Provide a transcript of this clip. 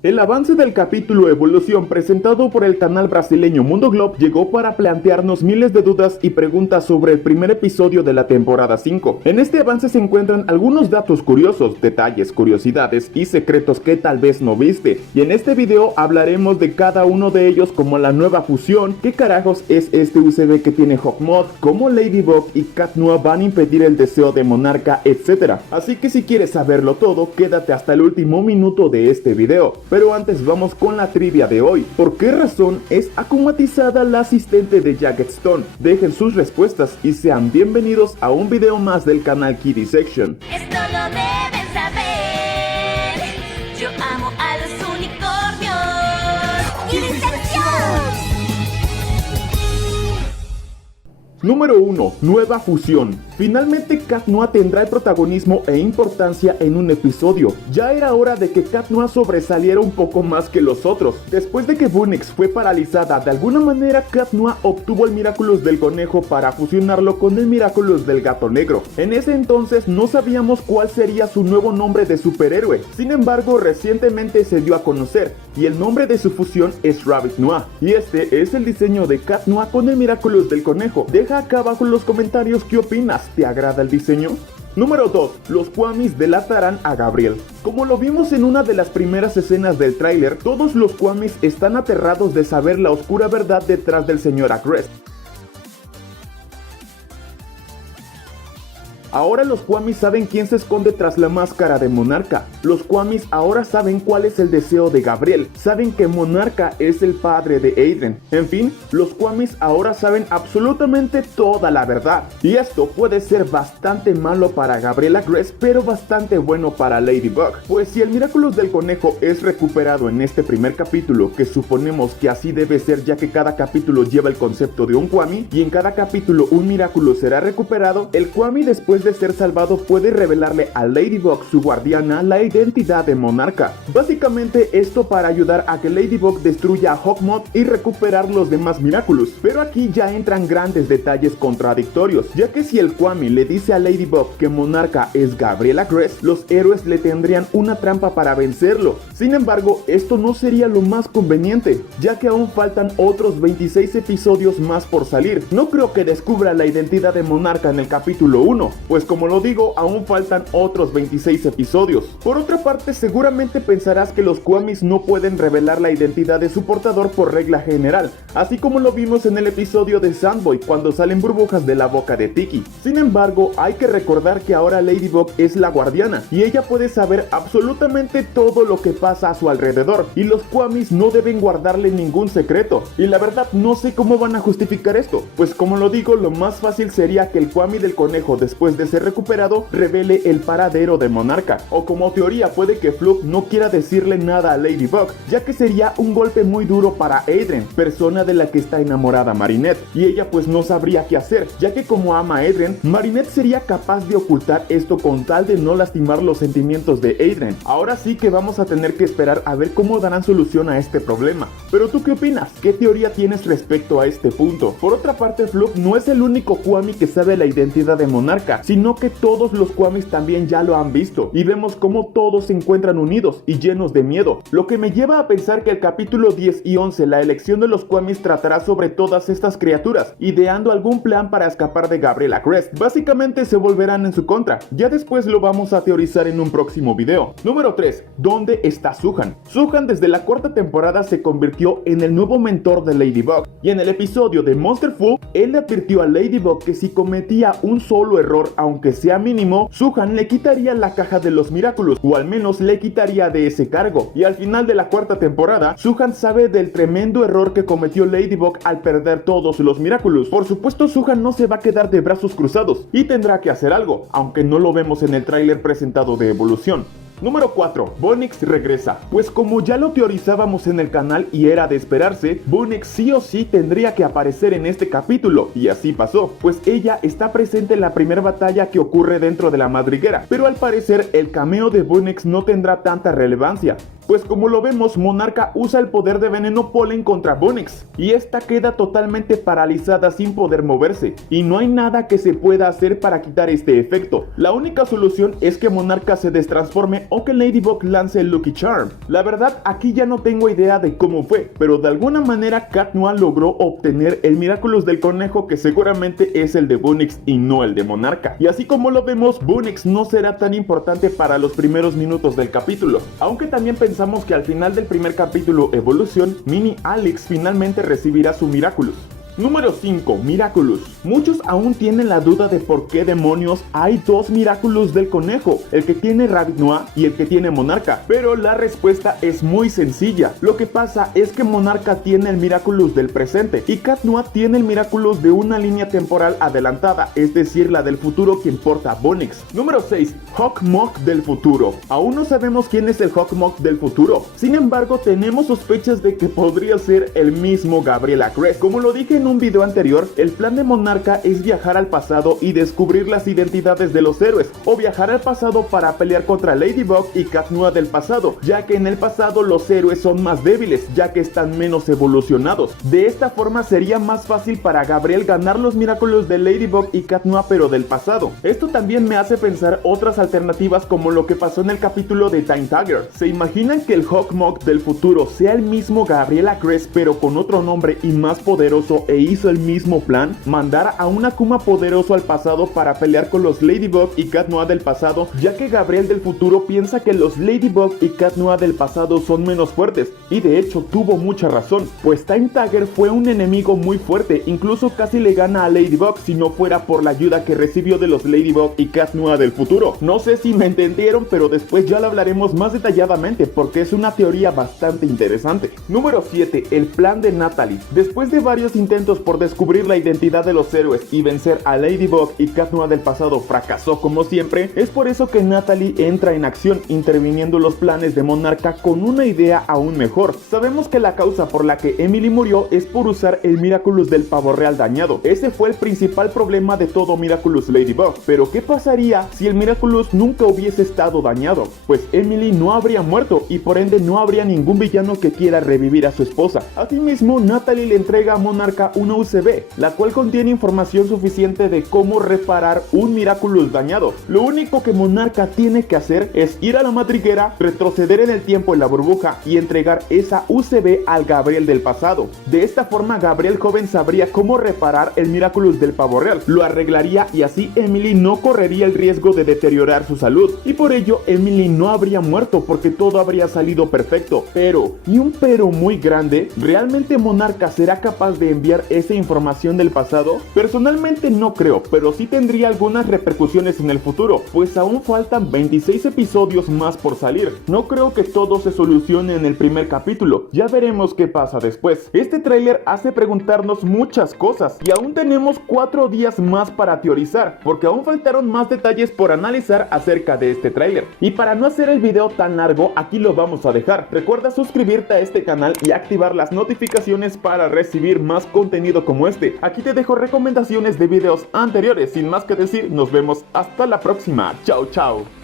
El avance del capítulo Evolución presentado por el canal brasileño Mundo Globo llegó para plantearnos miles de dudas y preguntas sobre el primer episodio de la temporada 5. En este avance se encuentran algunos datos curiosos, detalles, curiosidades y secretos que tal vez no viste. Y en este video hablaremos de cada uno de ellos, como la nueva fusión, qué carajos es este USB que tiene Hawkmoth, cómo Ladybug y Cat Noir van a impedir el deseo de Monarca, etc. Así que si quieres saberlo todo, quédate hasta el último minuto de este video. Pero antes vamos con la trivia de hoy. ¿Por qué razón es akumatizada la asistente de Jagged Stone? Dejen sus respuestas y sean bienvenidos a un video más del canal Kiddy Section. Esto lo deben saber. Yo amo a los unicornios. ¡Kiddy Section! Número 1. Nueva fusión. Finalmente Cat Noir tendrá el protagonismo e importancia en un episodio. Ya era hora de que Cat Noir sobresaliera un poco más que los otros. Después de que Bunix fue paralizada, de alguna manera Cat Noir obtuvo el Miraculous del conejo para fusionarlo con el Miraculous del gato negro. En ese entonces no sabíamos cuál sería su nuevo nombre de superhéroe. Sin embargo, recientemente se dio a conocer, y el nombre de su fusión es Rabbit Noir. Y este es el diseño de Cat Noir con el Miraculous del conejo. Deja acá abajo en los comentarios qué opinas. ¿Te agrada el diseño? Número 2. Los Kwamis delatarán a Gabriel. Como lo vimos en una de las primeras escenas del tráiler, todos los Kwamis están aterrados de saber la oscura verdad detrás del señor Agrest. Ahora los Kwamis saben quién se esconde tras la máscara de Monarca. Los Kwamis ahora saben cuál es el deseo de Gabriel. Saben que Monarca es el padre de Adrien. En fin, los Kwamis ahora saben absolutamente toda la verdad. Y esto puede ser bastante malo para Gabriel Agrest, pero bastante bueno para Ladybug. Pues si el Miraculous del conejo es recuperado en este primer capítulo, que suponemos que así debe ser ya que cada capítulo lleva el concepto de un Kwami, y en cada capítulo un Miraculous será recuperado, el Kwami después de ser salvado puede revelarle a Ladybug, su guardiana, la identidad de Monarca. Básicamente esto para ayudar a que Ladybug destruya a Hawkmoth y recuperar los demás Miraculous. Pero aquí ya entran grandes detalles contradictorios, ya que si el Kwami le dice a Ladybug que Monarca es Gabriel Agrest, los héroes le tendrían una trampa para vencerlo. Sin embargo, esto no sería lo más conveniente, ya que aún faltan otros 26 episodios más por salir. No creo que descubra la identidad de Monarca en el capítulo 1, pues como lo digo, aún faltan otros 26 episodios. Por otra parte, seguramente pensarás que los Kwamis no pueden revelar la identidad de su portador por regla general, así como lo vimos en el episodio de Sandboy cuando salen burbujas de la boca de Tiki. Sin embargo, hay que recordar que ahora Ladybug es la guardiana y ella puede saber absolutamente todo lo que pasa a su alrededor, y los Kwamis no deben guardarle ningún secreto. Y la verdad no sé cómo van a justificar esto, pues como lo digo, lo más fácil sería que el Kwami del conejo, después de ser recuperado, revele el paradero de Monarca, o como teoría puede que Fluff no quiera decirle nada a Ladybug, ya que sería un golpe muy duro para Adrien, persona de la que está enamorada Marinette, y ella pues no sabría qué hacer, ya que como ama a Adrien, Marinette sería capaz de ocultar esto con tal de no lastimar los sentimientos de Adrien. Ahora sí que vamos a tener que esperar a ver cómo darán solución a este problema. Pero ¿tú qué opinas? ¿Qué teoría tienes respecto a este punto? Por otra parte, Fluff no es el único Kwami que sabe la identidad de Monarca, sino que todos los Kwamis también ya lo han visto, y vemos cómo todos se encuentran unidos y llenos de miedo, lo que me lleva a pensar que el capítulo 10 y 11, la elección de los Kwamis, tratará sobre todas estas criaturas, ideando algún plan para escapar de Gabriel Agrest. Básicamente se volverán en su contra, ya después lo vamos a teorizar en un próximo video. Número 3. ¿Dónde está Su-Han? Su-Han desde la cuarta temporada se convirtió en el nuevo mentor de Ladybug, y en el episodio de Monsterful, él le advirtió a Ladybug que si cometía un solo error, aunque sea mínimo, Su-Han le quitaría la caja de los Miraculous, o al menos le quitaría de ese cargo. Y al final de la cuarta temporada, Su-Han sabe del tremendo error que cometió Ladybug al perder todos los Miraculous. Por supuesto, Su-Han no se va a quedar de brazos cruzados y tendrá que hacer algo, aunque no lo vemos en el tráiler presentado de Evolución. Número 4. Bunix regresa. Pues como ya lo teorizábamos en el canal y era de esperarse, Bunix sí o sí tendría que aparecer en este capítulo, y así pasó, pues ella está presente en la primera batalla que ocurre dentro de la madriguera, pero al parecer el cameo de Bunix no tendrá tanta relevancia. Pues como lo vemos, Monarca usa el poder de veneno polen contra Bunnix, y esta queda totalmente paralizada sin poder moverse, y no hay nada que se pueda hacer para quitar este efecto. La única solución es que Monarca se destransforme o que Ladybug lance el Lucky Charm. La verdad, aquí ya no tengo idea de cómo fue, pero de alguna manera Cat Noir logró obtener el Miraculous del conejo, que seguramente es el de Bunnix y no el de Monarca. Y así como lo vemos, Bunnix no será tan importante para los primeros minutos del capítulo, aunque también pensamos que al final del primer capítulo Evolución, Mini Alex finalmente recibirá su Miraculous. Número 5. Miraculous. Muchos aún tienen la duda de por qué demonios hay dos Miraculous del conejo, el que tiene Rabbit Noir y el que tiene Monarca, pero la respuesta es muy sencilla. Lo que pasa es que Monarca tiene el Miraculous del presente y Cat Noir tiene el Miraculous de una línea temporal adelantada, es decir, la del futuro que importa a Bunnix. Número 6. Hawk-Moth del futuro. Aún no sabemos quién es el Hawk-Moth del futuro, sin embargo tenemos sospechas de que podría ser el mismo Gabriel Acrest. Como lo dije en un video anterior, el plan de Monarca es viajar al pasado y descubrir las identidades de los héroes, o viajar al pasado para pelear contra Ladybug y Cat Noir del pasado, ya que en el pasado los héroes son más débiles, ya que están menos evolucionados. De esta forma sería más fácil para Gabriel ganar los Miraculous de Ladybug y Cat Noir, pero del pasado. Esto también me hace pensar otras alternativas, como lo que pasó en el capítulo de Time Tiger. ¿Se imaginan que el Hawk-Moth del futuro sea el mismo Gabriel Acrest, pero con otro nombre y más poderoso, e hizo el mismo plan? Mandar a un Akuma poderoso al pasado para pelear con los Ladybug y Cat Noir del pasado, ya que Gabriel del futuro piensa que los Ladybug y Cat Noir del pasado son menos fuertes, y de hecho tuvo mucha razón, pues Time Tiger fue un enemigo muy fuerte, incluso casi le gana a Ladybug si no fuera por la ayuda que recibió de los Ladybug y Cat Noir del futuro. No sé si me entendieron, pero después ya lo hablaremos más detalladamente porque es una teoría bastante interesante. Número 7. El plan de Natalie. Después de varios intentos por descubrir la identidad de los héroes y vencer a Ladybug y Cat Noir del pasado fracasó como siempre, es por eso que Natalie entra en acción, interviniendo los planes de Monarca con una idea aún mejor. Sabemos que la causa por la que Emily murió es por usar el Miraculous del pavo real dañado. Ese fue el principal problema de todo Miraculous Ladybug, pero ¿qué pasaría si el Miraculous nunca hubiese estado dañado? Pues Emily no habría muerto y por ende no habría ningún villano que quiera revivir a su esposa. Asimismo, Natalie le entrega a Monarca una USB, la cual contiene información suficiente de cómo reparar un Miraculous dañado. Lo único que Monarca tiene que hacer es ir a la madriguera, retroceder en el tiempo en la burbuja y entregar esa USB al Gabriel del pasado. De esta forma, Gabriel joven sabría cómo reparar el Miraculous del pavo real, lo arreglaría y así Emily no correría el riesgo de deteriorar su salud, y por ello Emily no habría muerto porque todo habría salido perfecto. Pero, y un pero muy grande, ¿realmente Monarca será capaz de enviar esa información del pasado? Personalmente no creo, pero sí tendría algunas repercusiones en el futuro, pues aún faltan 26 episodios más por salir. No creo que todo se solucione en el primer capítulo, ya veremos qué pasa después. Este tráiler hace preguntarnos muchas cosas y aún tenemos 4 días más para teorizar, porque aún faltaron más detalles por analizar acerca de este tráiler. Y para no hacer el video tan largo, aquí lo vamos a dejar. Recuerda suscribirte a este canal y activar las notificaciones para recibir más contenido como este. Aquí te dejo recomendaciones de videos anteriores. Sin más que decir, nos vemos hasta la próxima. Chao, chao.